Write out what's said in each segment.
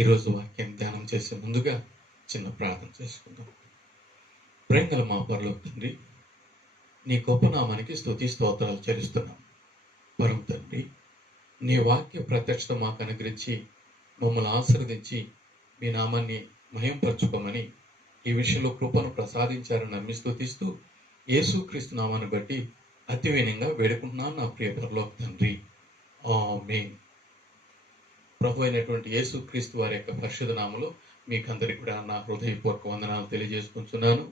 ఈరోజు వాక్యం ధ్యానం చేసే ముందుగా చిన్న ప్రార్థన చేసుకుందాం. ప్రేమగల మా పరలోక తండ్రి, నీ గొప్ప నామానికి స్తుతి స్తోత్రాలు చెల్లిస్తున్నాం. పరమ తండ్రి, నీ వాక్య ప్రత్యక్షత మాకు అనుగ్రహించి మమ్మల్ని ఆశీర్వదించి మీ నామాన్ని మహింపరచుకోమని ఈ విషయంలో కృపను ప్రసాదించారని నమ్మి స్తుతిస్తూ యేసుక్రీస్తు నామాన్ని బట్టి అతి వినయంగా వేడుకుంటున్నాను నా ప్రియ పరలోక తండ్రి. ఆమేన్. ప్రభు అయినటువంటి యేసుక్రీస్తు వారి యొక్క పరిశుద్ధ నామములో మీకందరికీ కూడా నా హృదయపూర్వక వందనాలు తెలియజేసుకుంటున్నాను.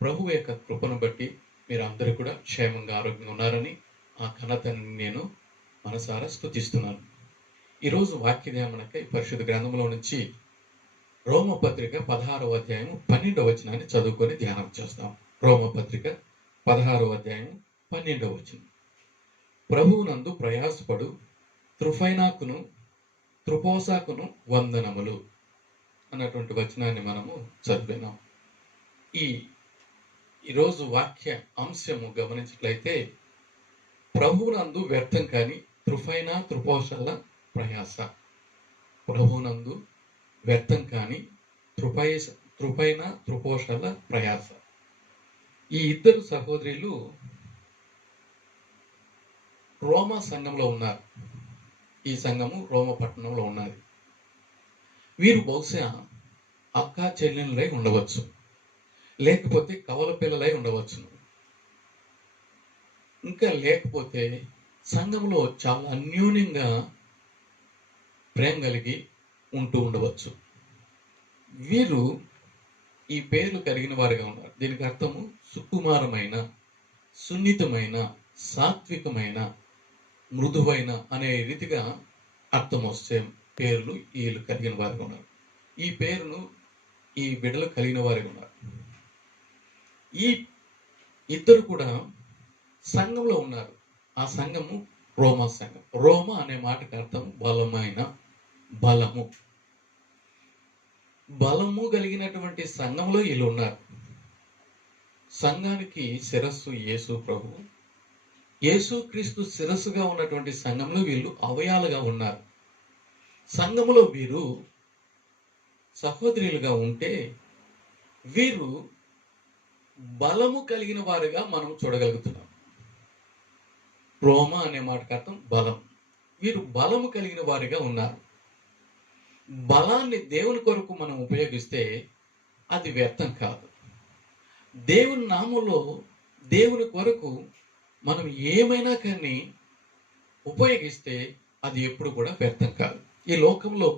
ప్రభు యొక్క కృపను బట్టి మీరు అందరూ కూడా క్షేమంగా ఆరోగ్యంగా ఉన్నారని ఆ ఘనతని నేను మనసారా స్తుతిస్తున్నాను. ఈరోజు వాక్య ధ్యానమునకై పరిశుద్ధ గ్రంథంలో నుంచి రోమపత్రిక 16వ అధ్యాయం 12వ వచనాన్ని చదువుకొని ధ్యానం చేస్తాం. రోమపత్రిక 16వ అధ్యాయం 12వ వచనం. ప్రభువునందు ప్రయాసపడు త్రుఫైనాకును త్రుపోసాకును వందనములు అన్నటువంటి వచనాన్ని మనము చదివినాం. ఈరోజు వాక్య అంశము గమనించినట్లయితే, ప్రభువునందు వ్యర్థం కాని త్రుఫైనా త్రుపోషల ప్రయాస. ప్రభువునందు వ్యర్థం కాని త్రుపైన త్రుపోషల ప్రయాస. ఈ ఇద్దరు సహోదరులు రోమా సంఘంలో ఉన్నారు. ఈ సంఘము రోమ పట్టణంలో ఉన్నది. వీరు బహుశా అక్కా చెల్లెళ్ళై ఉండవచ్చు, లేకపోతే కవల పిల్లలై ఉండవచ్చు, ఇంకా లేకపోతే సంఘంలో చాలా అన్యోన్యంగా ప్రేమ కలిగి ఉంటూ ఉండవచ్చు. వీరు ఈ పేర్లు కలిగిన వారిగా ఉన్నారు. దీనికి అర్థము సుకుమారమైన, సున్నితమైన, సాత్వికమైన, మృదువైన అనే రీతిగా అర్థం వస్తే పేర్లు వీళ్ళు కలిగిన వారిగా ఉన్నారు. ఈ పేరును ఈ బిడ్డలు కలిగిన వారిగా ఉన్నారు. ఈ ఇద్దరు కూడా సంఘంలో ఉన్నారు. ఆ సంఘము రోమా సంఘం. రోమా అనే మాటకు అర్థం బలమైన, బలము. బలము కలిగినటువంటి సంఘంలో వీళ్ళు ఉన్నారు. సంఘానికి శిరస్సు యేసు ప్రభువు. యేసుక్రీస్తు శిరస్సుగా ఉన్నటువంటి సంఘంలో వీళ్ళు అవయాలుగా ఉన్నారు. సంఘములో వీరు సహోదరులుగా ఉంటే వీరు బలము కలిగిన వారుగా మనం చూడగలుగుతున్నాం. రోమా అనే మాటకు అర్థం బలం. వీరు బలము కలిగిన వారుగా ఉన్నారు. బలాన్ని దేవుని కొరకు మనం ఉపయోగిస్తే అది వ్యర్థం కాదు. దేవుని నామంలో దేవుని కొరకు మనం ఏమైనా కానీ ఉపయోగిస్తే అది ఎప్పుడు కూడా వ్యర్థం కాదు. ఈ లోకంలో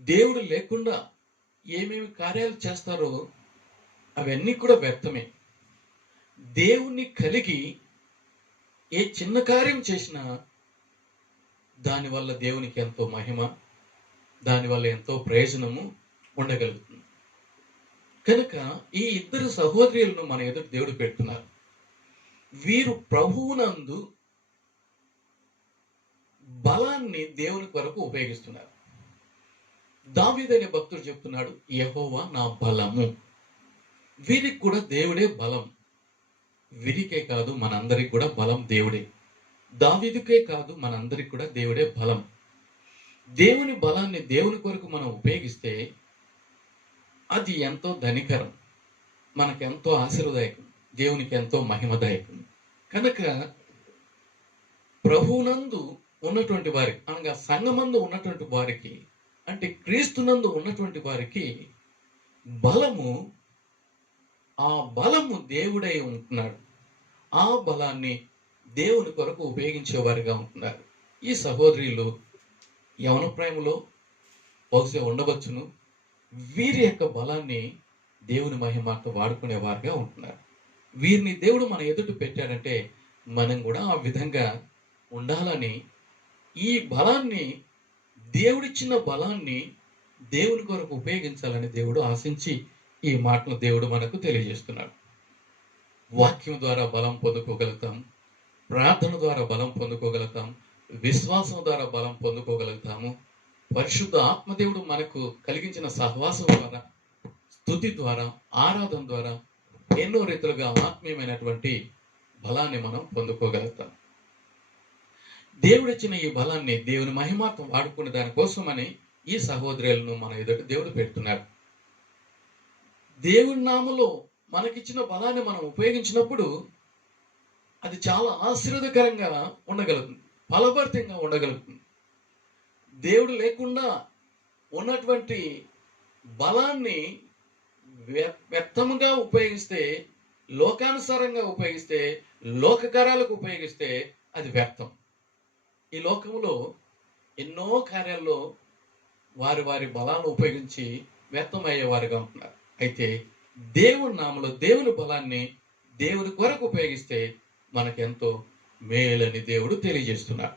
దేవుడు లేకుండా ఏమేమి కార్యాలు చేస్తారో అవన్నీ కూడా వ్యర్థమే. దేవుణ్ణి కలిగి ఏ చిన్న కార్యం చేసినా దానివల్ల దేవునికి ఎంతో మహిమ, దానివల్ల ఎంతో ప్రయోజనము ఉండగలుగుతుంది. కనుక ఈ ఇద్దరు సహోదరులను మన ఎదుటి దేవుడు పెడుతున్నారు. వీరు ప్రభువునందు బలాన్ని దేవుని కొరకు ఉపయోగిస్తున్నారు. దావీదు అనే భక్తుడు చెప్తున్నాడు, యెహోవా నా బలము. వీరికి కూడా దేవుడే బలం. వీరికే కాదు మనందరికి కూడా బలం దేవుడే. దావీదుకే కాదు మనందరికి కూడా దేవుడే బలం. దేవుని బలాన్ని దేవుని కొరకు మనం ఉపయోగిస్తే అది ఎంతో ధనికరం, మనకెంతో ఆశీర్వదాయకం, దేవునికి ఎంతో మహిమదాయకం. కనుక ప్రభువునందు ఉన్నటువంటి వారికి, అనగా సంఘమందు ఉన్నటువంటి వారికి, అంటే క్రీస్తునందు ఉన్నటువంటి వారికి బలము, ఆ బలము దేవుడై ఉంటున్నాడు. ఆ బలాన్ని దేవుని కొరకు ఉపయోగించేవారిగా ఉంటున్నారు. ఈ సహోదరులు యవన ప్రేమలో బహుశా ఉండవచ్చును. వీరి యొక్క బలాన్ని దేవుని మహిమార్త వాడుకునేవారుగా ఉంటున్నారు. వీరిని దేవుడు మన ఎదుట పెట్టాడంటే మనం కూడా ఆ విధంగా ఉండాలని, ఈ బలాన్ని, దేవుడిచ్చిన బలాన్ని దేవుని కొరకు ఉపయోగించాలని దేవుడు ఆశించి ఈ మాటను దేవుడు మనకు తెలియజేస్తున్నాడు. వాక్యం ద్వారా బలం పొందుకోగలుగుతాం, ప్రార్థన ద్వారా బలం పొందుకోగలుగుతాం, విశ్వాసం ద్వారా బలం పొందుకోగలుగుతాము. పరిశుద్ధ ఆత్మదేవుడు మనకు కలిగించిన సహవాసం ద్వారా, స్తుతి ద్వారా, ఆరాధన ద్వారా ఎన్నో రీతులుగా ఆత్మీయమైనటువంటి బలాన్ని మనం పొందుకోగలుగుతాం. దేవుడిచ్చిన ఈ బలాన్ని దేవుని మహిమార్థం వాడుకునే దానికోసమని ఈ సహోదరులను మన ఎదుట దేవుడు పెడుతున్నాడు. దేవుని నామములో మనకిచ్చిన బలాన్ని మనం ఉపయోగించినప్పుడు అది చాలా ఆశీర్వాదకరంగా ఉండగలుగుతుంది, ఫలభరితంగా ఉండగలుగుతుంది. దేవుడు లేకుండా ఉన్నటువంటి బలాన్ని వ్యర్థముగా ఉపయోగిస్తే, లోకానుసారంగా ఉపయోగిస్తే, లోకకార్యాలకు ఉపయోగిస్తే అది వ్యర్థం. ఈ లోకంలో ఎన్నో కార్యాల్లో వారి వారి బలాన్ని ఉపయోగించి వ్యర్థమయ్యేవారుగా ఉంటున్నారు. అయితే దేవుని నామములో దేవుని బలాన్ని దేవుని కొరకు ఉపయోగిస్తే మనకెంతో మేలని దేవుడు తెలియజేస్తున్నాడు.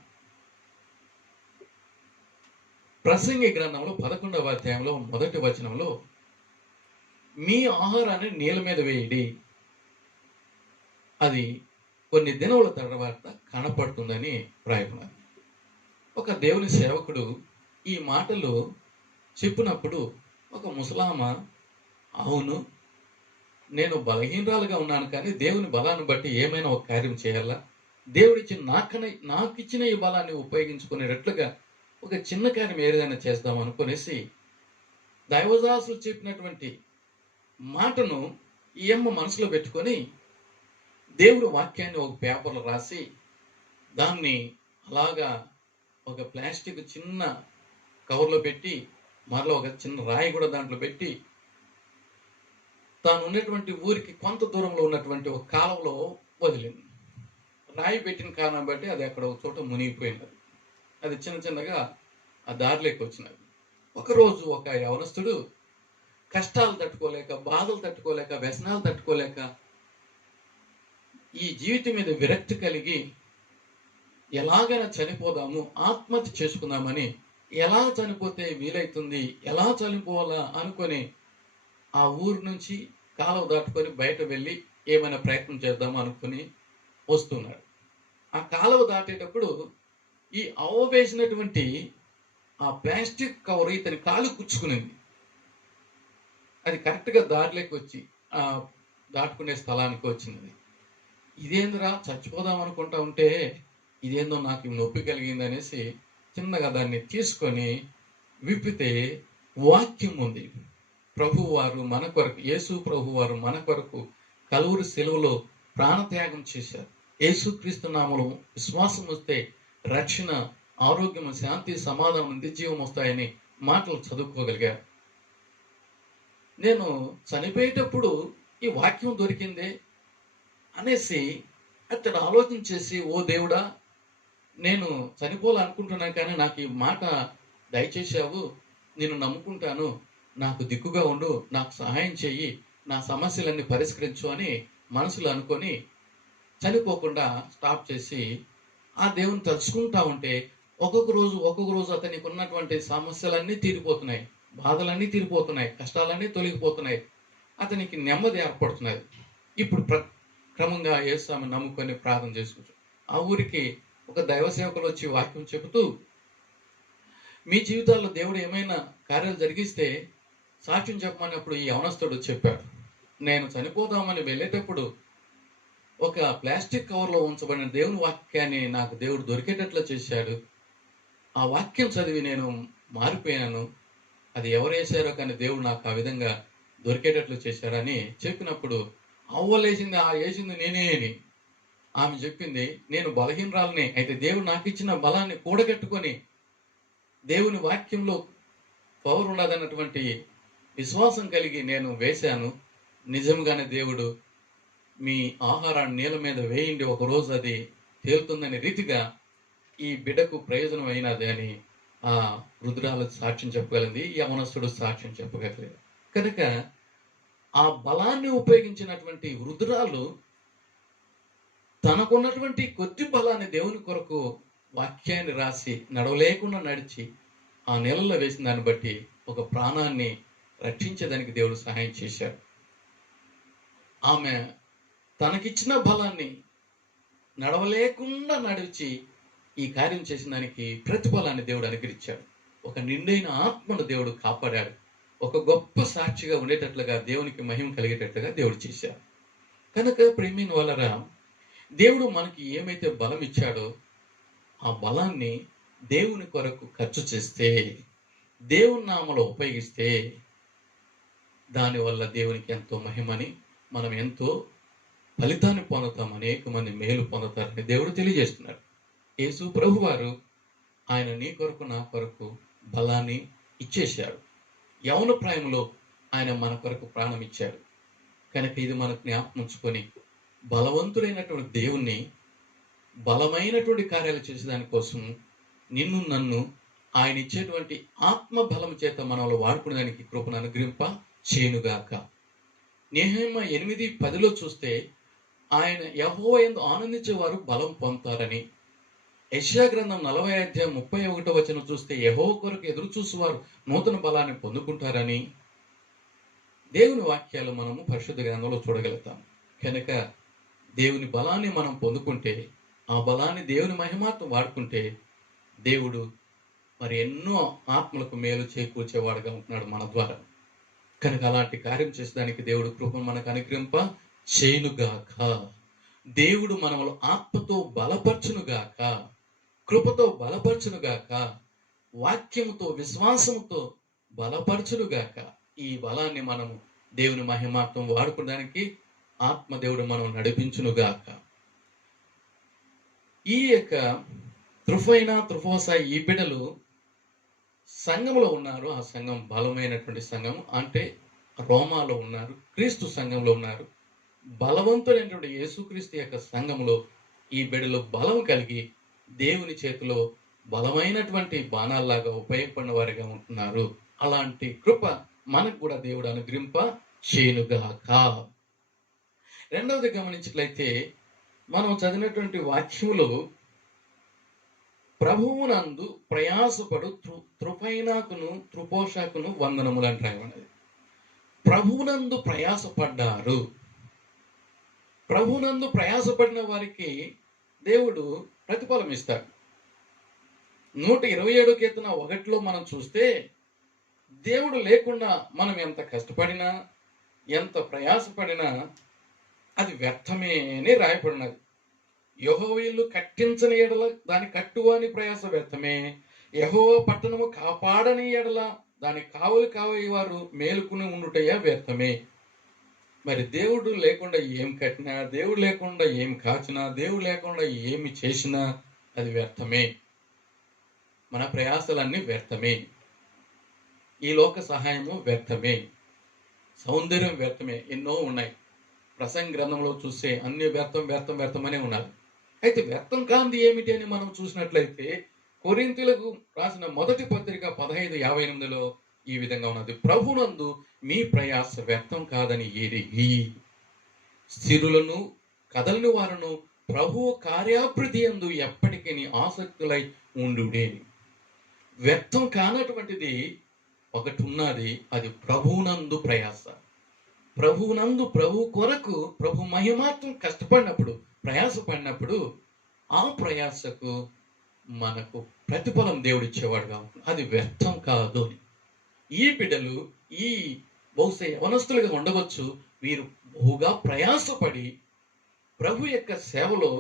ప్రసంగి గ్రంథంలో 11వ అధ్యాయంలో 1వ వచనంలో, మీ ఆహారాన్ని నీళ్ళ మీద వేయండి, అది కొన్ని దినముల తర్వాత కనపడుతుందని రాయబడింది. ఒక దేవుని సేవకుడు ఈ మాటలు చెప్పినప్పుడు ఒక ముసలామ, అవును, నేను బలహీనరాలుగా ఉన్నాను, కానీ దేవుని బలాన్ని బట్టి ఏమైనా ఒక కార్యం చేయాలా, నాకిచ్చిన ఈ బలాన్ని ఉపయోగించుకునేటట్లుగా ఒక చిన్న కార్యం ఏదైనా చేద్దాం అనుకునేసి దైవదాసులు చెప్పినటువంటి మాటను ఈ అమ్మ మనసులో పెట్టుకొని దేవుడు వాక్యాన్ని ఒక పేపర్లో రాసి దాన్ని అలాగా ఒక ప్లాస్టిక్ చిన్న కవర్లో పెట్టి, మరలో ఒక చిన్న రాయి కూడా దాంట్లో పెట్టి, తాను ఉన్నటువంటి ఊరికి కొంత దూరంలో ఉన్నటువంటి ఒక కాలంలో వదిలింది. రాయి పెట్టిన కారణం బట్టి అది అక్కడ ఒక చోట మునిగిపోయినది. అది చిన్న చిన్నగా ఆ దారిలోకి వచ్చినది. ఒకరోజు ఒక యవనస్తుడు కష్టాలు తట్టుకోలేక, బాధలు తట్టుకోలేక, వ్యసనాలు తట్టుకోలేక, ఈ జీవితం మీద విరక్తి కలిగి ఎలాగైనా చనిపోదాము, ఆత్మహత్య చేసుకుందామని, ఎలా చనిపోతే వీలైతుంది, ఎలా చనిపోవాలా అనుకొని ఆ ఊరు నుంచి కాలువ దాటుకొని బయట వెళ్ళి ఏమైనా ప్రయత్నం చేద్దాము అనుకుని వస్తున్నాడు. ఆ కాలువ దాటేటప్పుడు ఈ వేసినటువంటి ఆ ప్లాస్టిక్ కవర్ ఇతని కాలు గుచ్చుకునింది. అది కరెక్ట్గా దారిలోకి వచ్చి ఆ దాటుకునే స్థలానికి వచ్చినది. ఇదేందిరా, చచ్చిపోదాం అనుకుంటా ఉంటే ఇదేందో నాకు నొప్పి కలిగింది అనేసి చిన్నగా దాన్ని తీసుకొని విప్పితే వాక్యం ఉంది. ప్రభువారు మన కొరకు, యేసు ప్రభువారు మన కొరకు కలువరి సెలవులో ప్రాణత్యాగం చేశారు. యేసుక్రీస్తు నామములో విశ్వాసం వస్తే రక్షణ, ఆరోగ్యం, శాంతి, సమాధానం, నిత్యజీవం వస్తాయని మాటలు చదువుకోగలిగారు. నేను చనిపోయేటప్పుడు ఈ వాక్యం దొరికిందే అనేసి అతడు ఆలోచన చేసి, ఓ దేవుడా, నేను చనిపోవాలనుకుంటున్నాను, కానీ నాకు ఈ మాట దయచేసావు, నేను నమ్ముకుంటాను, నాకు దిక్కుగా ఉండు, నాకు సహాయం చెయ్యి, నా సమస్యలన్నీ పరిష్కరించు అని మనసులో అనుకొని చనిపోకుండా స్టాప్ చేసి ఆ దేవుని తలుచుకుంటా ఉంటే ఒక్కొక్క రోజు అతనికి ఉన్నటువంటి సమస్యలన్నీ తీరిపోతున్నాయి, బాధలన్నీ తీరిపోతున్నాయి, కష్టాలన్నీ తొలగిపోతున్నాయి, అతనికి నెమ్మది ఏర్పడుతున్నది. ఇప్పుడు క్రమంగా యేసుని నమ్ముకొని ప్రార్థన చేసుకుంటాం. ఆ ఊరికి ఒక దైవ సేవకులు వచ్చి వాక్యం చెబుతూ, మీ జీవితాల్లో దేవుడు ఏమైనా కార్యాలు జరిగిస్తే సాక్ష్యం చెప్పమన్నప్పుడు ఈ యవనస్తుడు చెప్పాడు, నేను చనిపోదామని వెళ్ళేటప్పుడు ఒక ప్లాస్టిక్ కవర్లో ఉంచబడిన దేవుని వాక్యాన్ని నాకు దేవుడు దొరికేటట్లు చేశాడు. ఆ వాక్యం చదివి నేను మారిపోయాను. అది ఎవరు వేశారో కానీ దేవుడు నాకు ఆ విధంగా దొరికేటట్లు చేశారని చెప్పినప్పుడు, అవ్వలేసింది, వేసింది నేనే అని ఆమె చెప్పింది. నేను బలహీనరాలని, అయితే దేవుడు నాకు ఇచ్చిన బలాన్ని కూడగట్టుకొని దేవుని వాక్యంలో పవర్ ఉన్నదన్నటువంటి విశ్వాసం కలిగి నేను వేశాను. నిజంగానే దేవుడు మీ ఆహారాన్ని నీళ్ళ మీద వేయండి, ఒకరోజు అది తేలుతుందనే రీతిగా ఈ బిడ్డకు ప్రయోజనం అయినది అని ఆ రుద్రాలు సాక్ష్యం చెప్పగలిగింది, ఈ యవనస్తుడు సాక్ష్యం చెప్పగలిగారు. కనుక ఆ బలాన్ని ఉపయోగించినటువంటి రుద్రాలు తనకున్నటువంటి కొద్ది బలాన్ని దేవుని కొరకు వాక్యాన్ని రాసి నడవలేకుండా నడిచి ఆ నెలల్లో వేసిన దాన్ని బట్టి ఒక ప్రాణాన్ని రక్షించేదానికి దేవుడు సహాయం చేశాడు. ఆమె తనకిచ్చిన బలాన్ని నడవలేకుండా నడిచి ఈ కార్యం చేసిన దానికి ప్రతిఫలాన్ని దేవుడు అనుగ్రహించాడు. ఒక నిండైన ఆత్మను దేవుడు కాపాడాడు. ఒక గొప్ప సాక్షిగా ఉండేటట్లుగా దేవునికి మహిమ కలిగేటట్లుగా దేవుడు చేశాడు. కనుక ప్రేమిన వాళ్ళరా, దేవుడు మనకి ఏమైతే బలం ఇచ్చాడో ఆ బలాన్ని దేవుని కొరకు ఖర్చు చేస్తే దేవుని నామలో ఉపయోగిస్తే దానివల్ల దేవునికి ఎంతో మహిమని, మనం ఎంతో ఫలితాన్ని పొందుతాం, అనేక మంది మేలు పొందుతారని దేవుడు తెలియజేస్తున్నాడు. యేసు ప్రభు వారు ఆయన నీ కొరకు నా కొరకు బలాన్ని ఇచ్చేశాడు. యవన ప్రాయంలో ఆయన మన కొరకు ప్రాణం ఇచ్చాడు. కనుక ఇది మనకు జ్ఞాపకం ఉంచుకొని బలవంతుడైనటువంటి దేవుణ్ణి బలమైనటువంటి కార్యాలు చేసేదానికోసం నిన్ను నన్ను ఆయన ఇచ్చేటువంటి ఆత్మ బలం చేత మనలో వాడుకునేదానికి కృపను అనుగ్రహింప చేయునుగాక. నెహెమ్యా 8:10 చూస్తే ఆయన యెహోవా యందు ఆనందించేవారు బలం పొందుతారని, యెషయా గ్రంథం 40:31 చూస్తే యెహోవా కొరకు ఎదురు చూసేవారు నూతన బలాన్ని పొందుకుంటారని దేవుని వాక్యాలు మనము పరిశుద్ధ గ్రంథంలో చూడగలుగుతాం. కనుక దేవుని బలాన్ని మనం పొందుకుంటే, ఆ బలాన్ని దేవుని మహిమార్థం వాడుకుంటే దేవుడు మరి ఎన్నో ఆత్మలకు మేలు చేకూర్చేవాడుగా ఉంటున్నాడు మన ద్వారా. కనుక అలాంటి కార్యం చేసేదానికి దేవుడు కృపను మనకు అనుగ్రహింప చేయునుగాక. దేవుడు మనములు ఆత్మతో బలపరచునుగాక, కృపతో బలపరచునుగాక, వాక్యముతో విశ్వాసముతో బలపరచునుగాక. ఈ బలాన్ని మనము దేవుని మహిమార్థం వాడుకోవడానికి ఆత్మదేవుడు మనం నడిపించునుగాక. ఈ యొక్క త్రుఫోసా ఈ బిడ్డలు సంఘంలో ఉన్నారు. ఆ సంఘం బలమైనటువంటి సంఘం, అంటే రోమాలో ఉన్నారు, క్రీస్తు సంఘంలో ఉన్నారు. బలవంతుడైనటువంటి యేసుక్రీస్తు యొక్క సంఘంలో ఈ బిడ్డలు బలం కలిగి దేవుని చేతిలో బలమైనటువంటి బాణాల్లాగా ఉపయోగపడిన వారిగా ఉంటున్నారు. అలాంటి కృప మనకు కూడా దేవుడు అనుగ్రహింప చేయునుగాక. రెండవది గమనించినట్లయితే మనం చదివినటువంటి వాక్యములో ప్రభువునందు ప్రయాసపడు త్రుఫైనాకును త్రుపోషాకును వందనములు అని రాయబడినది. ప్రభువునందు ప్రయాసపడ్డారు. ప్రభువునందు ప్రయాసపడిన వారికి దేవుడు ప్రతిఫలం ఇస్తాడు. 127 కీర్తన 1 మనం చూస్తే దేవుడు లేకుండా మనం ఎంత కష్టపడినా ఎంత ప్రయాసపడినా అది వ్యర్థమే అని రాయబడినది. యెహోవా ఇల్లు కట్టించని ఎడల దాని కట్టువాని ప్రయాస వ్యర్థమే, యెహోవా పట్టణము కాపాడని ఎడల దాని కావలి వారు మేలుకుని ఉండుటయ్యా వ్యర్థమే. మరి దేవుడు లేకుండా ఏం కట్టినా, దేవుడు లేకుండా ఏం కాచినా, దేవుడు లేకుండా ఏమి చేసినా అది వ్యర్థమే. మన ప్రయాసలన్నీ వ్యర్థమే. ఈ లోక సహాయము వ్యర్థమే, సౌందర్యం వ్యర్థమే. ఎన్నో ఉన్నాయి. ప్రసంగ గ్రంథంలో చూస్తే అన్ని వ్యర్థమనే ఉన్నారు. అయితే వ్యర్థం కాంతి ఏమిటి అని మనం చూసినట్లయితే కొరింథీయులకు రాసిన మొదటి పత్రిక 15:58 ఈ విధంగా ఉన్నది. ప్రభునందు మీ ప్రయాస వ్యర్థం కాదని ఎరిగి స్థిరులను కదలని వారును ప్రభువు కార్యాభివృద్ధి యందు ఎప్పటికీ ఆసక్తులై ఉండుడే. వ్యర్థం కానటువంటిది ఒకటి ఉన్నది, అది ప్రభువునందు ప్రయాస. ప్రభువునందు ప్రభు కొరకు ప్రభు మహిమాత్వం కష్టపడినప్పుడు, ప్రయాసపడినప్పుడు ఆ ప్రయాసకు మనకు ప్రతిఫలం దేవుడు ఇచ్చేవాడుగా ఉంటుంది. అది వ్యర్థం కాదు అని ఈ బిడ్డలు ఈ బహుశా యవనస్తులుగా ఉండవచ్చు. వీరు బహుగా ప్రయాసపడి ప్రభు యొక్క సేవలో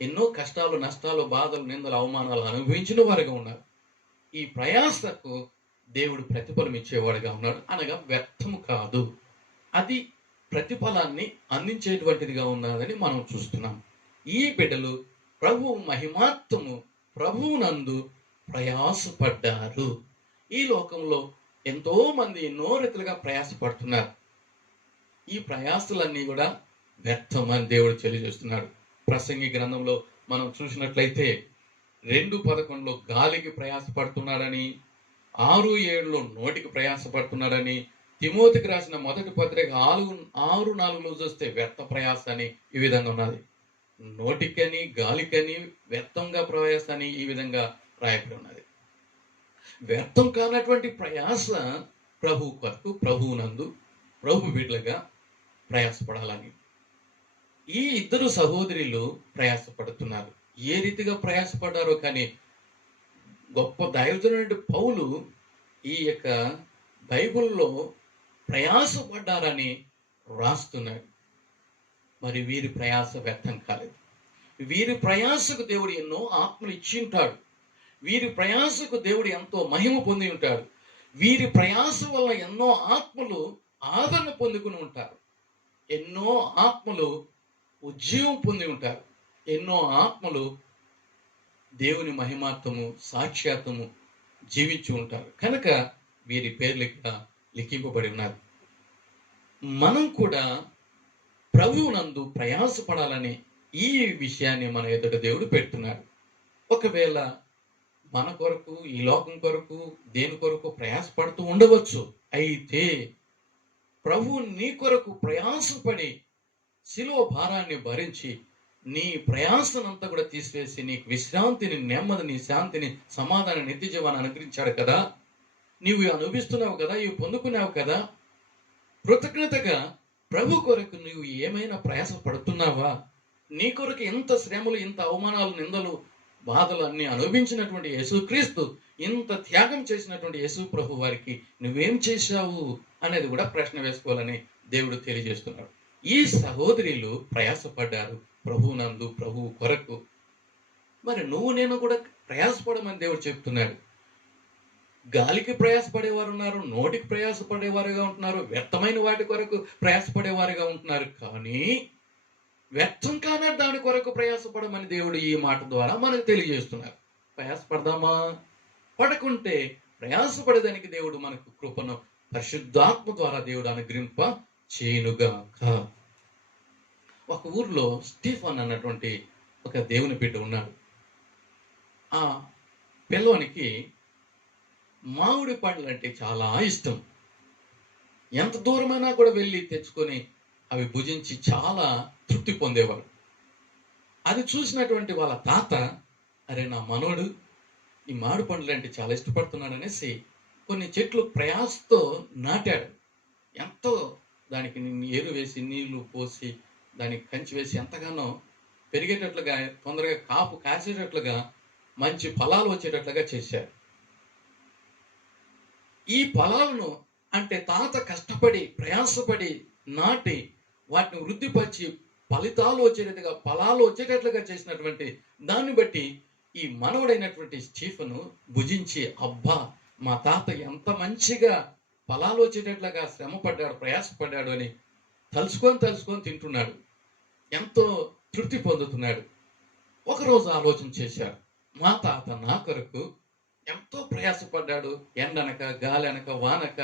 ఎన్నో కష్టాలు, నష్టాలు, బాధలు, నిందలు, అవమానాలు అనుభవించిన వారుగా ఉన్నారు. ఈ ప్రయాసకు దేవుడు ప్రతిఫలం ఇచ్చేవాడుగా ఉన్నాడు. అనగా వ్యర్థము కాదు, అది ప్రతిఫలాన్ని అందించేటువంటిదిగా ఉన్నదని మనం చూస్తున్నాం. ఈ బిడ్డలు ప్రభు మహిమాత్మము ప్రభువునందు ప్రయాసపడ్డారు. ఈ లోకంలో ఎంతో మంది ఎన్నో రీతిలుగా ప్రయాసపడుతున్నారు. ఈ ప్రయాసలన్నీ కూడా వ్యర్థం అని దేవుడు తెలియజేస్తున్నాడు. ప్రసంగి గ్రంథంలో మనం చూసినట్లయితే 2:11 గాలికి ప్రయాసపడుతున్నాడని, 6:7 నోటికి ప్రయాసపడుతున్నాడని, తిమోతికి రాసిన మొదటి పత్రిక 6:4 చూస్తే వ్యర్థ ప్రయాస అని ఈ విధంగా ఉన్నది. నోటికని గాలికని వ్యర్థంగా ప్రయాస అని ఈ విధంగా రాయబడి ఉన్నది. వ్యర్థం కానటువంటి ప్రయాస ప్రభు కొరకు, ప్రభువునందు ప్రభు బిడ్డలుగా ప్రయాసపడాలని ఈ ఇద్దరు సహోదరులు ప్రయాసపడుతున్నారు. ఏ రీతిగా ప్రయాసపడ్డారో కానీ గొప్ప దైవజనుడు పౌలు ఈ యొక్క బైబిల్లో ప్రయాసపడ్డారని రాస్తున్నాడు. మరి వీరి ప్రయాస వ్యర్థం కాలేదు. వీరి ప్రయాసకు దేవుడు ఎన్నో ఆత్మలు ఇచ్చి ఉంటాడు. వీరి ప్రయాసకు దేవుడు ఎంతో మహిమ పొంది ఉంటాడు. వీరి ప్రయాస వల్ల ఎన్నో ఆత్మలు ఆదరణ పొందుకుని ఉంటారు. ఎన్నో ఆత్మలు ఉజ్జీవం పొంది ఉంటారు. ఎన్నో ఆత్మలు దేవుని మహిమార్థము సాక్ష్యార్థము జీవించి ఉంటారు. కనుక వీరి పేర్లు ఇక్కడ లిఖింపబడి ఉన్నారు. మనం కూడా ప్రభువునందు ప్రయాసపడాలని ఈ విషయాన్ని మన ఎదుట దేవుడు పెడుతున్నాడు. ఒకవేళ మన కొరకు, ఈ లోకం కొరకు, దేని కొరకు ప్రయాసపడుతూ ఉండవచ్చు. అయితే ప్రభు నీ కొరకు ప్రయాసపడి శిలువ భారాన్ని భరించి నీ ప్రయాసనంతా కూడా తీసివేసి నీకు విశ్రాంతిని, నెమ్మదిని, శాంతిని, సమాధానం, నిత్య జీవాన్ని అనుగ్రహించాడు కదా. నీవు అనుభవిస్తున్నావు కదా, ఇవి పొందుకున్నావు కదా. కృతజ్ఞతగా ప్రభు కొరకు నువ్వు ఏమైనా ప్రయాస పడుతున్నావా? నీ కొరకు ఇంత శ్రమలు, ఇంత అవమానాలు, నిందలు, బాధలు అన్ని అనుభవించినటువంటి యేసుక్రీస్తు, ఇంత త్యాగం చేసినటువంటి యేసు ప్రభు వారికి నువ్వేం చేశావు అనేది కూడా ప్రశ్న వేసుకోవాలని దేవుడు తెలియజేస్తున్నాడు. ఈ సహోదరులు ప్రయాసపడ్డారు ప్రభువునందు, ప్రభువు కొరకు. మరి నువ్వు నేను కూడా ప్రయాసపడమని దేవుడు చెప్తున్నాడు. గాలికి ప్రయాసపడేవారు ఉన్నారు, నోటికి ప్రయాసపడేవారుగా ఉంటున్నారు, వ్యర్థమైన వాటి కొరకు ప్రయాసపడేవారుగా ఉంటున్నారు. కానీ వ్యర్థం కాని దాని కొరకు ప్రయాసపడమని దేవుడు ఈ మాట ద్వారా మనకు తెలియజేస్తున్నారు. ప్రయాసపడదామా? పడకుంటే ప్రయాసపడేదానికి దేవుడు మనకు కృపను పరిశుద్ధాత్మ ద్వారా దేవుడు అనుగ్రహింప చేయునుగాక. ఒక ఊర్లో స్టీఫన్ అన్నటువంటి ఒక దేవుని బిడ్డ ఉన్నాడు. ఆ పిల్లోనికి మామిడి పండ్లు అంటే చాలా ఇష్టం. ఎంత దూరమైనా కూడా వెళ్ళి తెచ్చుకొని అవి భుజించి చాలా తృప్తి పొందేవాడు. అది చూసినటువంటి వాళ్ళ తాత, అరే నా మనోడు ఈ మామిడి పండ్లు అంటే చాలా ఇష్టపడుతున్నాడు అనేసి కొన్ని చెట్లు ప్రయాసతో నాటాడు. ఎంతో దానికి ఎరు వేసి, నీళ్లు పోసి, దానికి కంచి వేసి ఎంతగానో పెరిగేటట్లుగా, తొందరగా కాపు కాసేటట్లుగా, మంచి ఫలాలు వచ్చేటట్లుగా చేశారు. ఈ ఫలాలను అంటే తాత కష్టపడి ప్రయాసపడి నాటి వాటిని వృద్ధిపరిచి ఫలితాలు వచ్చేటట్టుగా, ఫలాలు వచ్చేటట్లుగా చేసినటువంటి దాన్ని బట్టి ఈ మనవడైనటువంటి స్టీఫెను భుజించి, అబ్బా మా తాత ఎంత మంచిగా ఫలాలు వచ్చేటట్లుగా శ్రమ పడ్డాడు, ప్రయాసపడ్డాడు అని తలుసుకొని తింటున్నాడు. ఎంతో తృప్తి పొందుతున్నాడు. ఒకరోజు ఆలోచన చేశాడు, మా తాత నా కొరకు ఎంతో ప్రయాసపడ్డాడు. ఎండనక, గాలనక, వానక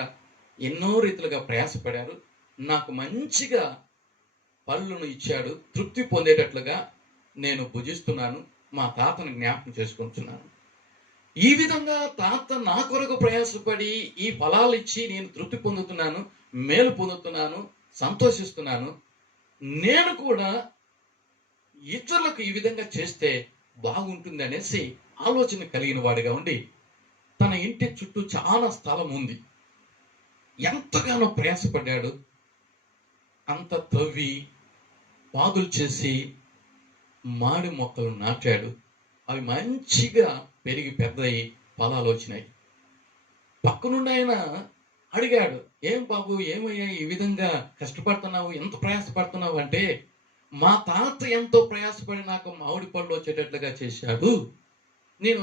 ఎన్నో రీతిలుగా ప్రయాసపడారు. నాకు మంచిగా పళ్ళును ఇచ్చాడు. తృప్తి పొందేటట్లుగా నేను భుజిస్తున్నాను. మా తాతను జ్ఞాపకం చేసుకుంటున్నాను. ఈ విధంగా తాత నా కొరకు ప్రయాసపడి ఈ ఫలాలు ఇచ్చి నేను తృప్తి పొందుతున్నాను, మేలు పొందుతున్నాను, సంతోషిస్తున్నాను. నేను కూడా ఇతరులకు ఈ విధంగా చేస్తే బాగుంటుంది అనేసి ఆలోచన కలిగిన వాడిగా ఉండి, తన ఇంటి చుట్టూ చాలా స్థలం ఉంది. ఎంతగానో ప్రయాసపడ్డాడు. అంత తవ్వి పాదులు చేసి మాడి మొక్కలు నాటాడు. అవి మంచిగా పెరిగి పెద్దయి ఫలాలు వచ్చినాయి. పక్కనుండి ఆయన అడిగాడు, ఏం బాబు, ఏమయ్యా ఈ విధంగా కష్టపడుతున్నావు, ఎంత ప్రయాసపడుతున్నావు అంటే, మా తాత ఎంతో ప్రయాసపడి నాకు మామిడి పళ్ళు వచ్చేటట్లుగా చేశాడు. నేను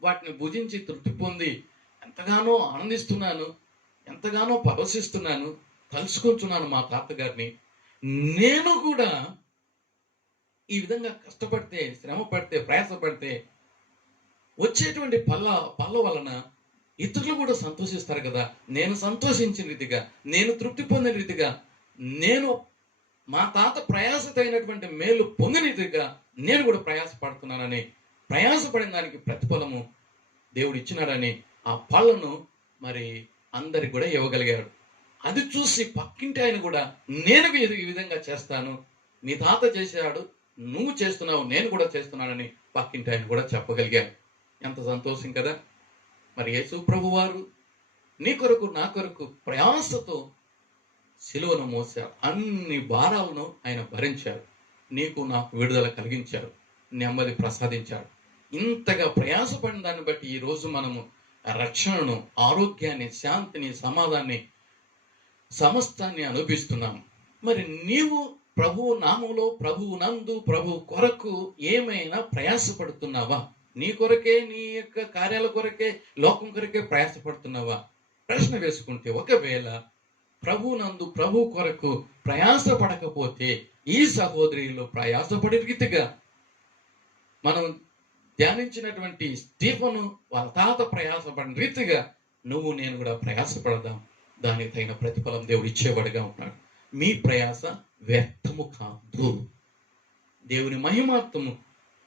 వాటిని భుజించి తృప్తి పొంది ఎంతగానో ఆనందిస్తున్నాను, ఎంతగానో పరవశిస్తున్నాను, తలుసుకుంటున్నాను మా తాతగారిని. నేను కూడా ఈ విధంగా కష్టపడితే, శ్రమ పడితే, ప్రయాసపడితే వచ్చేటువంటి పళ్ళ వలన ఇతరులు కూడా సంతోషిస్తారు కదా. నేను సంతోషించిన రీతిగా, నేను తృప్తి పొందిన రీతిగా, నేను మా తాత ప్రయాసతైనటువంటి మేలు పొందిన రీతిగా నేను కూడా ప్రయాసపడుతున్నానని, ప్రయాసపడిన దానికి ప్రతిఫలము దేవుడు ఇచ్చినాడని ఆ పళ్ళను మరి అందరికి కూడా ఇవ్వగలిగాడు. అది చూసి పక్కింటి ఆయన కూడా, నేను ఈ విధంగా చేస్తాను, మీ తాత చేశాడు, నువ్వు చేస్తున్నావు, నేను కూడా చేస్తున్నానని పక్కింటి ఆయన కూడా చెప్పగలిగాను. ఎంత సంతోషం కదా. మరి యేసు ప్రభు వారు నీ కొరకు, నా కొరకు ప్రయాసతో సిలువను మోసారు. అన్ని భారాలను ఆయన భరించారు. నీకు నాకు విడుదల కలిగించారు, నెమ్మది ప్రసాదించాడు. ఇంతగా ప్రయాసపడిన దాన్ని బట్టి ఈరోజు మనము రక్షణను, ఆరోగ్యాన్ని, శాంతిని, సమాధాన్ని, సమస్తాన్ని అనుభవిస్తున్నాము. మరి నీవు ప్రభువు నామంలో, ప్రభువు నందు, ప్రభు కొరకు ఏమైనా ప్రయాసపడుతున్నావా? నీ కొరకే, నీ యొక్క కార్యాల కొరకే, లోకం కొరకే ప్రయాసపడుతున్నావా? ప్రశ్న వేసుకుంటే, ఒకవేళ ప్రభు కొరకు ప్రయాసపడకపోతే ఈ సహోదరులు ప్రయాసపడే రీతిగా మనం ధ్యానించినటువంటి స్టీఫను వాళ్ళ తాత ప్రయాసపడిన రీతిగా నువ్వు నేను కూడా ప్రయాసపడదాం. దానికి తగిన ప్రతిఫలం దేవుడు ఇచ్చేవాడుగా ఉన్నాడు. మీ ప్రయాస వ్యర్థము కాదు. దేవుని మహిమాత్మము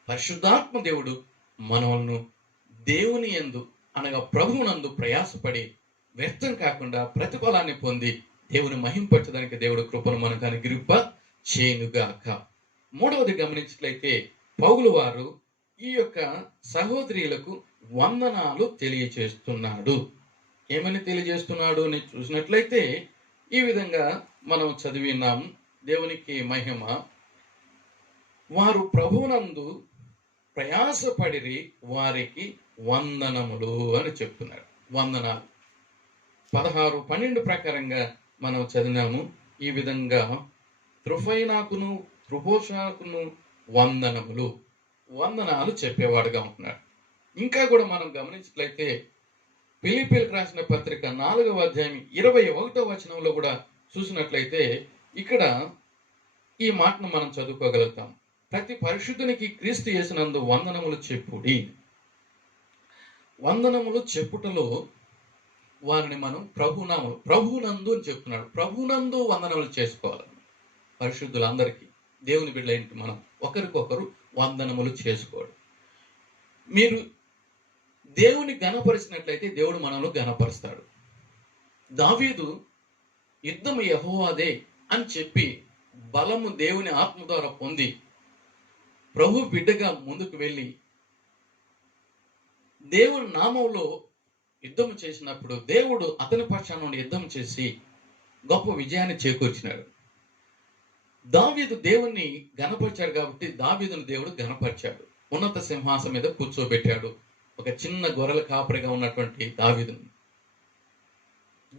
పరిశుద్ధాత్మ దేవుడు మనల్ని దేవుని యందు అనగా ప్రభువునందు ప్రయాసపడి వ్యర్థం కాకుండా ప్రతిఫలాన్ని పొంది దేవుని మహింపరచడానికి దేవుడు కృపను మనకు అనుగ్రహింప చేయునుగాక. మూడవది గమనించినట్లయితే పౌలు వారు ఈ యొక్క సహోదరులకు వందనాలు తెలియజేస్తున్నాడు. ఏమని తెలియజేస్తున్నాడు అని చూసినట్లయితే ఈ విధంగా మనం చదివినాం. దేవునికి మహిమ. వారు ప్రభువునందు ప్రయాసపడిరి, వారికి వందనములు అని చెప్తున్నాడు. వందనాలు 16:12 ప్రకారంగా మనం చదివినాము. ఈ విధంగా త్రుఫైనాకును త్రుఫోషాకును వందనములు, వందనాలు చెప్పేవాడుగా ఉంటున్నాడు. ఇంకా కూడా మనం గమనించినట్లయితే ఫిలిప్పీలకు రాసిన పత్రిక 4వ అధ్యాయం 21వ వచనంలో కూడా చూసినట్లయితే ఇక్కడ ఈ మాటను మనం చదువుకోగలుగుతాం. ప్రతి పరిశుద్ధునికి క్రీస్తు యేసునందు వందనములు చెప్పుడి. వందనములు చెప్పుటలో వారిని మనం ప్రభునందు అని చెప్తున్నాడు. ప్రభునందు వందనములు చేసుకోవాలి. పరిశుద్ధులందరికీ, దేవుని బిడ్డలేంటి మనం ఒకరికొకరు వందనములు చేసుకోవడం. మీరు దేవుని ఘనపరిచినట్లయితే దేవుడు మనల్ని ఘనపరుస్తాడు. దావీదు యుద్ధము యెహోవాదే అని చెప్పి బలము దేవుని ఆత్మ ద్వారా పొంది ప్రభు బిడ్డగా ముందుకు వెళ్ళి దేవుని నామంలో యుద్ధం చేసినప్పుడు దేవుడు అతని పక్షాన నుండి యుద్ధం చేసి గొప్ప విజయాన్ని చేకూర్చినాడు. దావీదు దేవుణ్ణి ఘనపరిచాడు కాబట్టి దావీదును దేవుడు ఘనపరిచాడు. ఉన్నత సింహాసనం మీద కూర్చోబెట్టాడు. ఒక చిన్న గొర్రెల కాపరిగా ఉన్నటువంటి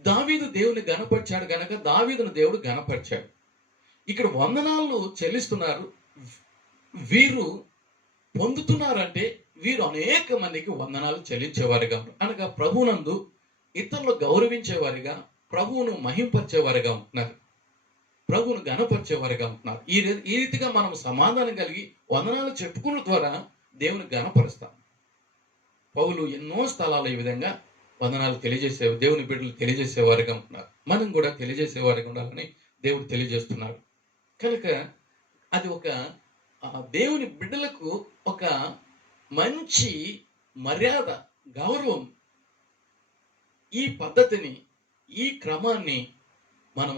దావీదు దేవుని ఘనపరిచాడు గనక దావీదును దేవుడు ఘనపరిచాడు. ఇక్కడ వందనాలు చెల్లిస్తున్నారు. వీరు పొందుతున్నారంటే వీరు అనేక మందికి వందనాలు చెల్లించేవారిగా, అనగా ప్రభునందు ఇతరులు గౌరవించేవారిగా, ప్రభువును మహింపరిచేవారిగా ఉంటున్నారు, ప్రభువును ఘనపరిచేవారిగా ఉంటున్నారు. ఈ రీతిగా మనం సమాధానం కలిగి వందనాలు చెప్పుకున్న ద్వారా దేవుని ఘనపరుస్తాం. పౌలు ఎన్నో స్థలాలు ఈ విధంగా వందనాలు దేవుని బిడ్డలు తెలియజేసేవారిగా ఉంటున్నారు. మనం కూడా తెలియజేసేవారిగా ఉండాలని దేవుడు తెలియజేస్తున్నాడు. కనుక అది ఒక దేవుని బిడ్డలకు ఒక మంచి మర్యాద, గౌరవం. ఈ పద్ధతిని, ఈ క్రమాన్ని మనం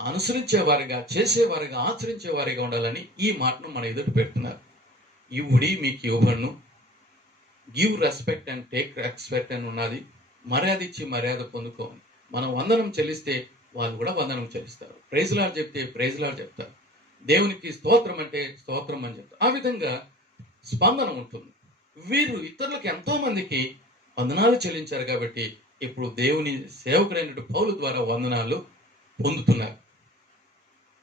అనుసరించేవారిగా, చేసేవారిగా, ఆచరించేవారిగా ఉండాలని ఈ మాటను మన ఎదుట పెడుతున్నారు. ఇవుడి మీకు ఇవ్వబడును, give respect and take respect అని ఉన్నది. మర్యాద ఇచ్చి మర్యాద పొందుకోవాలి. మనం వందనం చెల్లిస్తే వాళ్ళు కూడా వందనం చెల్లిస్తారు. ప్రైజ్ లార్డ్ చెప్తే ప్రైజ్ లార్డ్ చెప్తారు. దేవునికి స్తోత్రం అంటే స్తోత్రం అని చెప్తారు. ఆ విధంగా స్పందన ఉంటుంది. వీరు ఇతరులకు ఎంతో మందికి వందనాలు చెల్లించారు కాబట్టి ఇప్పుడు దేవుని సేవకుడైన పౌలు ద్వారా వందనాలు పొందుతున్నారు.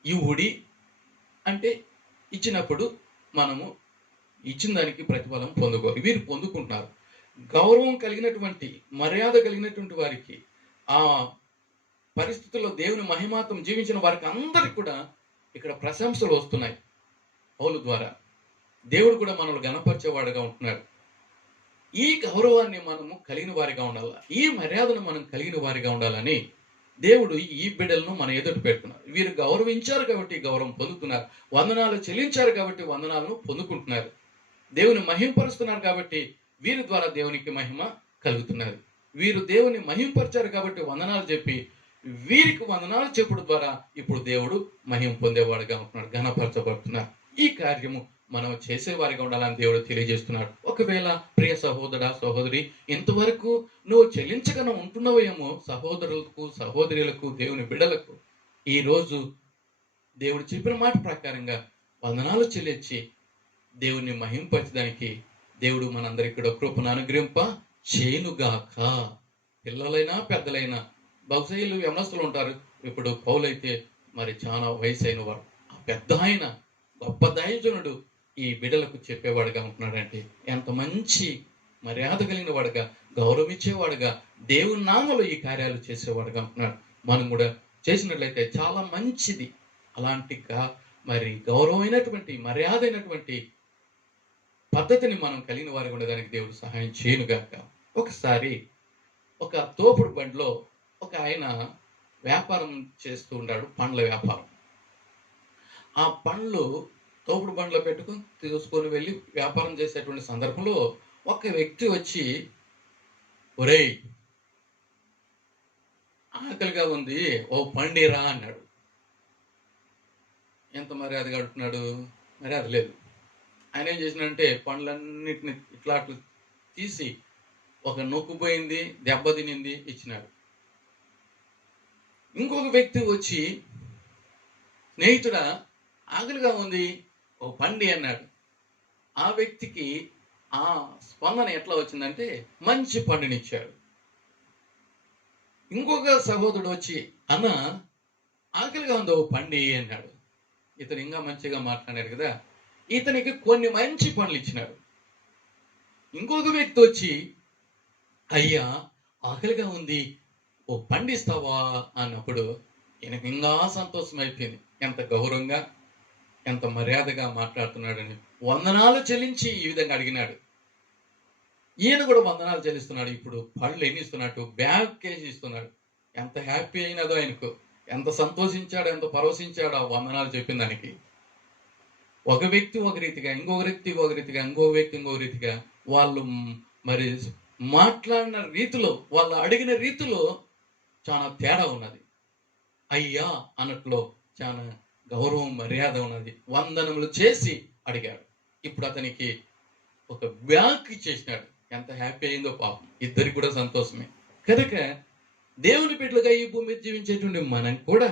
ఇవుడి అంటే ఇచ్చినప్పుడు మనము ఇచ్చిన దానికి ప్రతిఫలం పొందుకోవాలి. వీరు పొందుకుంటున్నారు. గౌరవం కలిగినటువంటి, మర్యాద కలిగినటువంటి వారికి, ఆ పరిస్థితుల్లో దేవుని మహిమాత్మ జీవించిన వారికి అందరికి కూడా ఇక్కడ ప్రశంసలు వస్తున్నాయి. పౌలు ద్వారా దేవుడు కూడా మనల్ని ఘనపరిచేవాడుగా ఉంటున్నాడు. ఈ గౌరవాన్ని మనము కలిగిన వారిగా ఉండాలి, ఈ మర్యాదను మనం కలిగిన వారిగా ఉండాలని దేవుడు ఈ బిడ్డలను మన ఎదుట పెడుతున్నారు. వీరు గౌరవించారు కాబట్టి గౌరవం పొందుతున్నారు. వందనాలు చెల్లించారు కాబట్టి వందనాలను పొందుకుంటున్నారు. దేవుని మహింపరుస్తున్నారు కాబట్టి వీరి ద్వారా దేవునికి మహిమ కలుగుతున్నది. వీరు దేవుని మహింపరిచారు కాబట్టి వందనాలు చెప్పి వీరికి వందనాలు చెప్పుడు ద్వారా ఇప్పుడు దేవుడు మహిమ పొందేవాడుగా ఉంటున్నాడు, ఘనపరచబడుతున్నారు. ఈ కార్యము మనం చేసేవారిగా ఉండాలని దేవుడు తెలియజేస్తున్నాడు. ఒకవేళ ప్రియ సహోదరా, సహోదరి, ఇంతవరకు నువ్వు చెల్లించగన ఉంటున్నావేమో సహోదరులకు, సహోదరులకు, దేవుని బిడ్డలకు, ఈ రోజు దేవుడు చెప్పిన మాట ప్రకారంగా వందనాలు చెల్లించి దేవుణ్ణి మహింపరచడానికి దేవుడు మనందరికీ కూడా కృపను అనుగ్రహింప చేయునుగాక. పిల్లలైనా పెద్దలైనా, బహుశా యవనస్తులు ఉంటారు. ఇప్పుడు పౌలైతే మరి చాలా వయసు అయిన వారు, ఆ పెద్ద ఆయన, గొప్ప దైవజనుడు, ఈ బిడ్డలకు చెప్పేవాడుగా ఉంటున్నాడంటే ఎంత మంచి మర్యాద కలిగిన వాడుగా, గౌరవం ఇచ్చేవాడుగా, దేవుని నామములో ఈ కార్యాలు చేసేవాడుగా ఉంటున్నాడు. మనం కూడా చేసినట్లయితే చాలా మంచిది. అలాంటి మరి గౌరవమైనటువంటి మర్యాద అయినటువంటి పద్ధతిని మనం కలిగిన వారికి ఉండడానికి దేవుడు సహాయం చేయనుగాక. ఒకసారి ఒక తోపుడు బండిలో ఒక ఆయన వ్యాపారం చేస్తూ ఉన్నాడు, పండ్ల వ్యాపారం. ఆ పండ్లు తోపుడు బండ్లో పెట్టుకుని తీసుకొని వెళ్ళి వ్యాపారం చేసేటువంటి సందర్భంలో ఒక వ్యక్తి వచ్చి, ఒరేయ్ ఆకలిగా ఉంది, ఓ పండిరా అన్నాడు. ఎంత మర్యాదగా అడుగుతున్నాడు? మర్యాద లేదు. ఆయన ఏం చేసినంటే పండ్లన్నిటిని ఇట్లా అట్లా తీసి ఒక నొక్కుపోయింది, దెబ్బ తినింది ఇచ్చినాడు. ఇంకొక వ్యక్తి వచ్చి, స్నేహితుడా ఆకలిగా ఉంది, ఓ పండి అన్నాడు. ఆ వ్యక్తికి ఆ స్పందన ఎట్లా వచ్చిందంటే మంచి పండునిచ్చాడు. ఇంకొక సహోదరుడు వచ్చి, అన్న ఆకలిగా ఉంది, ఓ పండి అన్నాడు. ఇతను ఇంకా మంచిగా మాట్లాడాడు కదా, ఇతనికి కొన్ని మంచి పండ్లు ఇచ్చినాడు. ఇంకొక వ్యక్తి వచ్చి, అయ్యా ఆకలిగా ఉంది, ఓ పండిస్తావా అన్నప్పుడు ఈయనకు ఇంకా సంతోషం అయిపోయింది. ఎంత గౌరవంగా ఎంత మర్యాదగా మాట్లాడుతున్నాడని వందనాలు చెల్లించి ఈ విధంగా అడిగినాడు. ఈయన కూడా వందనాలు చెల్లిస్తున్నాడు. ఇప్పుడు పళ్ళు ఎన్ని ఇస్తున్నాడు? బ్యాగ్ కేజీ ఇస్తున్నాడు. ఎంత హ్యాపీ అయినదో ఆయనకు, ఎంత సంతోషించాడు, ఎంత పరవశించాడు ఆ వందనాలు చెప్పిన దానికి. ఒక వ్యక్తి ఒక రీతిగా, ఇంకొక వ్యక్తి ఒక రీతిగా, ఇంకొక వ్యక్తి ఇంకొక రీతిగా, వాళ్ళు మరి మాట్లాడిన రీతిలో, వాళ్ళు అడిగిన రీతిలో చాలా తేడా ఉన్నది. అయ్యా అన్నట్లో చాలా గౌరవం మర్యాద ఉన్నది. వందనములు చేసి అడిగాడు. ఇప్పుడు అతనికి ఒక బ్యాగ్ ఇచ్చేసినాడు. ఎంత హ్యాపీ అయిందో పాపం. ఇద్దరికి కూడా సంతోషమే. కనుక దేవుని బిడ్డలుగా ఈ భూమి మీద జీవించేటువంటి మనం కూడా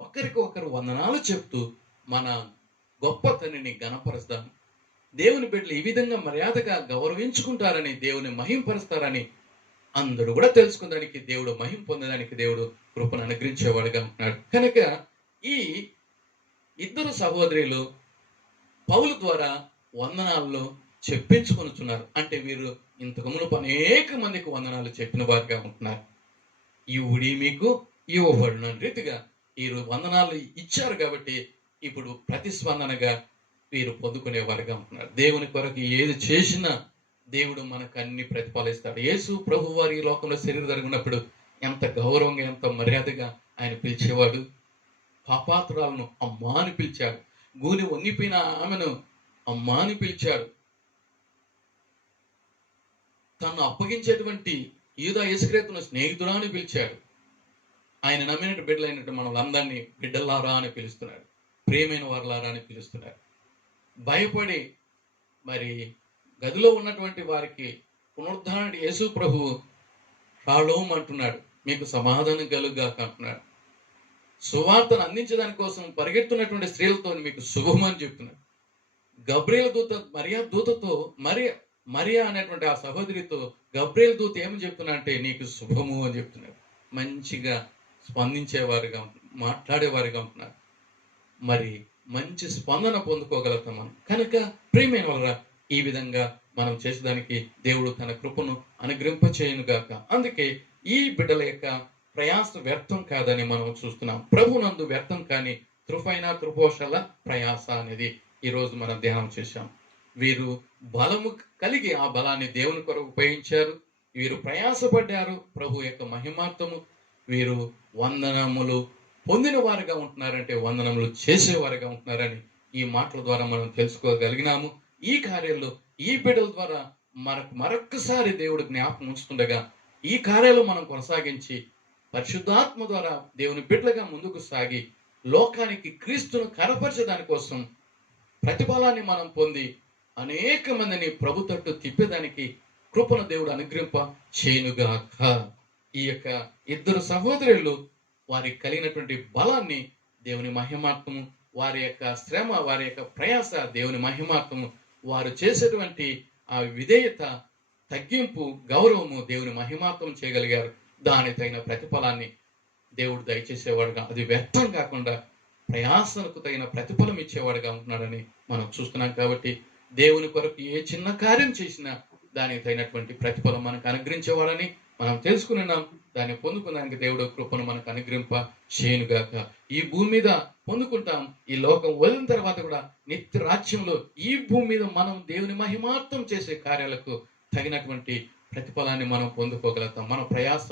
ఒకరికి ఒకరు వందనాలు చెప్తూ మన గొప్ప తండ్రిని ఘనపరుస్తాం. దేవుని బిడ్డలు ఈ విధంగా మర్యాదగా గౌరవించుకుంటారని, దేవుని మహింపరుస్తారని అందరూ కూడా తెలుసుకునేదానికి, దేవుడు మహిం పొందడానికి దేవుడు కృపను అనుగ్రహించేవాడుగా ఉంటున్నాడు. కనుక ఈ ఇద్దరు సహోదరులు పౌలు ద్వారా వందనాల్లో చెప్పించుకొనుచున్నారు. అంటే వీరు ఇంతకు మునుపు అనేక మందికి వందనాలు చెప్పిన వారుగా ఉంటున్నారు. ఇవుడి మీకు ఇవ్వబడిన రీతిగా వీరు వందనాలు ఇచ్చారు కాబట్టి ఇప్పుడు ప్రతిస్పందనగా వీరు పొందుకునేవారుగా ఉంటున్నారు. దేవుని కొరకు ఏది చేసినా దేవుడు మనకు అన్ని ప్రతిఫలిస్తాడు. యేసు ప్రభు వారి ఈ లోకంలో శరీరం ఉన్నప్పుడు ఎంత గౌరవంగా, ఎంత మర్యాదగా ఆయన పిలిచేవాడు. పాపాతురాలను అమ్మా అని పిలిచాడు. గూని వంగిపోయిన ఆమెను అమ్మా అని పిలిచాడు. తను అప్పగించేటువంటి యూదా ఇస్కరియోతును స్నేహితుడా అని పిలిచాడు. ఆయన నమ్మినట్టు బిడ్డలైనట్టు మనల్ని అందరినీ బిడ్డలారా అని పిలుస్తున్నాడు. ప్రియమైన వారులారా అని పిలుస్తున్నాడు. భయపడి మరి గదిలో ఉన్నటువంటి వారికి పునరుద్ధరణ యేసు ప్రభువు షాలోమ్ అంటున్నాడు, మీకు సమాధానం కలుగుగాక అంటున్నాడు. సువార్తను అందించడానికి కోసం పరిగెత్తున్నటువంటి స్త్రీలతో మీకు శుభం అని చెప్తున్నాడు. గబ్రియల్ దూత దూతతో మరియా అనేటువంటి ఆ సహోదరితో గబ్రియల్ దూత ఏమని చెప్తున్నా అంటే నీకు శుభము అని చెప్తున్నాడు. మంచిగా స్పందించేవారుగా, మాట్లాడేవారుగా ఉంటున్నారు. మరి మంచి స్పందన పొందుకోగలుగుతాం మనం. కనుక ప్రియమైన వాళ్ళ ఈ విధంగా మనం చేసేదానికి దేవుడు తన కృపను అనుగ్రహింపచేయునుగాక. అందుకే ఈ బిడ్డల యొక్క ప్రయాస వ్యర్థం కాదని మనం చూస్తున్నాం. ప్రభునందు వ్యర్థం కాని త్రుఫైన త్రుపోషల ప్రయాస అనేది ఈ రోజు మనం ధ్యానం చేశాం. వీరు బలము కలిగి ఆ బలాన్ని దేవుని కొరకు ఉపయోగించారు. వీరు ప్రయాసపడ్డారు ప్రభు యొక్క మహిమార్థము. వీరు వందనములు పొందిన వారుగా ఉంటున్నారంటే వందనములు చేసేవారుగా ఉంటున్నారని ఈ మాటల ద్వారా మనం తెలుసుకోగలిగినాము. ఈ కార్యాలు ఈ బిడ్డల ద్వారా మరొక్కసారి దేవుడు జ్ఞాపకం ఉంచుతుండగా ఈ కార్యాలు మనం కొనసాగించి పరిశుద్ధాత్మ ద్వారా దేవుని బిడ్డలుగా ముందుకు సాగి లోకానికి క్రీస్తును కనపరిచేదాని కోసం ప్రతిఫలాన్ని మనం పొంది అనేక మందిని ప్రభు తట్టు తిప్పేదానికి కృపను దేవుడు అనుగ్రహింప చేయునుగాక. ఈ యొక్క ఇద్దరు సహోదరులు వారికి కలిగినటువంటి బలాన్ని దేవుని మహిమార్థము, వారి యొక్క శ్రమ, వారి యొక్క ప్రయాస దేవుని మహిమార్థము, వారు చేసేటువంటి ఆ విధేయత, తగ్గింపు, గౌరవము దేవుని మహిమార్థం చేయగలిగారు. దాని తగిన ప్రతిఫలాన్ని దేవుడు దయచేసేవాడుగా, అది వ్యర్థం కాకుండా ప్రయాసనకు తగిన ప్రతిఫలం ఇచ్చేవాడుగా ఉంటున్నాడని మనం చూస్తున్నాం. కాబట్టి దేవుని కొరకు ఏ చిన్న కార్యం చేసినా దానికి తగినటువంటి ప్రతిఫలం మనకు అనుగ్రహించేవాడని మనం తెలుసుకున్నాం. దాన్ని పొందుకున్నానికి దేవుడు కృపను మనకు అనుగ్రహింప చేయనుగాక. ఈ భూమి మీద పొందుకుంటాం. ఈ లోకం వదిలిన తర్వాత కూడా నిత్య రాజ్యంలో ఈ భూమి మీద మనం దేవుని మహిమార్థం చేసే కార్యాలకు తగినటువంటి ప్రతిఫలాన్ని మనం పొందుకోగలుగుతాం. మన ప్రయాస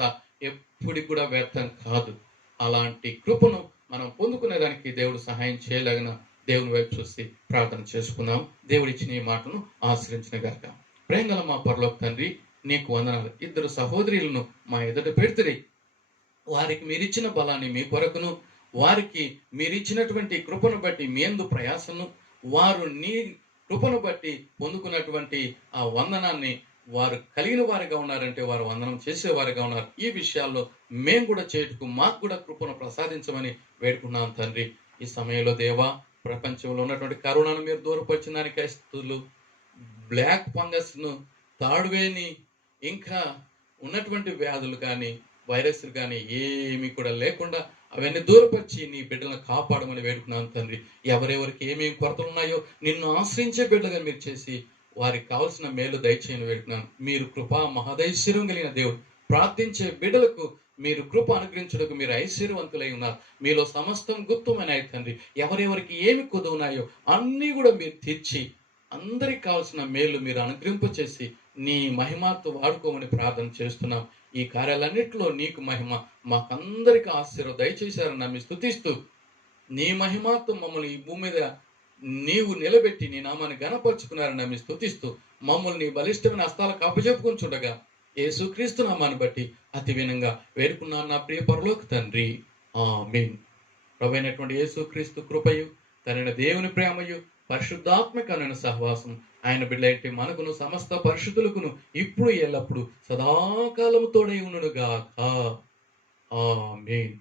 ఎప్పటికి కూడా వ్యర్థం కాదు. అలాంటి కృపను మనం పొందుకునేదానికి దేవుడు సహాయం చేయలేగిన దేవుని వైపు చూసి ప్రార్థన చేసుకుందాం. దేవుడు ఇచ్చిన ఈ మాటను ఆశ్రయించిన గాక. ప్రేమగల మా పరలోక తండ్రి, నీకు వందనాలు. 2 సహోదరులను మా ఎదుట పెడితే వారికి మీరిచ్చిన బలాన్ని మీ కొరకును, వారికి మీరిచ్చినటువంటి కృపను బట్టి మీ యందు ప్రయాసను, వారు నీ కృపను బట్టి పొందుకున్నటువంటి ఆ వందనాన్ని వారు కలిగిన వారిగా ఉన్నారంటే వారు వందనం చేసేవారిగా ఉన్నారు. ఈ విషయాల్లో మేము కూడా చేయుటకు మాకు కూడా కృపను ప్రసాదించమని వేడుకున్నాం తండ్రి. ఈ సమయంలో దేవా, ప్రపంచంలో ఉన్నటువంటి కరోనాను మీరు దూరపరిచిన దానికై స్తుతులు. బ్లాక్ ఫంగస్ ను, తాడువేని, ఇంకా ఉన్నటువంటి వ్యాధులు కానీ వైరస్లు కానీ ఏమి కూడా లేకుండా అవన్నీ దూరపరిచి నీ బిడ్డలను కాపాడమని వేడుకున్నాను తండ్రి. ఎవరెవరికి ఏమేమి కొరతలు ఉన్నాయో నిన్ను ఆశ్రయించే బిడ్డగా మీరు చేసి వారికి కావలసిన మేలు దయచేయని వేడుకున్నాను. మీరు కృపా మహదైశ్వర్యం కలిగిన దేవుడు. ప్రార్థించే బిడ్డలకు మీరు కృప అనుగ్రహించుటకు మీరు ఐశ్వర్యవంతులై ఉన్నారు. మీలో సమస్తం గుప్తమైన తండ్రి. ఎవరెవరికి ఏమి కుదువున్నాయో అన్నీ కూడా మీరు తీర్చి అందరికి కావాల్సిన మేలు మీరు అనుగ్రహింప చేసి నీ మహిమతో వాడుకోమని ప్రార్థన చేస్తున్నాం. ఈ కార్యాలన్నింటిలో నీకు మహిమ, మాకందరికి ఆశీర్వాదం దయచేశారని నమ్మి స్తుతిస్తూ, నీ మహిమతో మమ్మల్ని ఈ భూమి మీద నీవు నిలబెట్టి నీ నామాన్ని ఘనపరుచుకున్నారని నమ్మి స్తుతిస్తూ, మమ్మల్ని నీ బలిష్టమైన హస్తాలకు అప్పచెప్పుకుంటుండగా యేసుక్రీస్తు నామాన్ని బట్టి అతి వినంగా వేడుకున్నాను నా ప్రియ పరలోక తండ్రి. ఆమేన్. ప్రభువైనటువంటి యేసుక్రీస్తు కృపయు, తండ్రి దేవుని ప్రేమయు, పరిశుద్ధాత్మకమైన సహవాసం ఆయన బిడ్డలైతే మనకును సమస్త పరిశుద్ధులకును ఇప్పుడు ఎల్లప్పుడు సదాకాలము తోడై ఉండును గాక. ఆమేన్.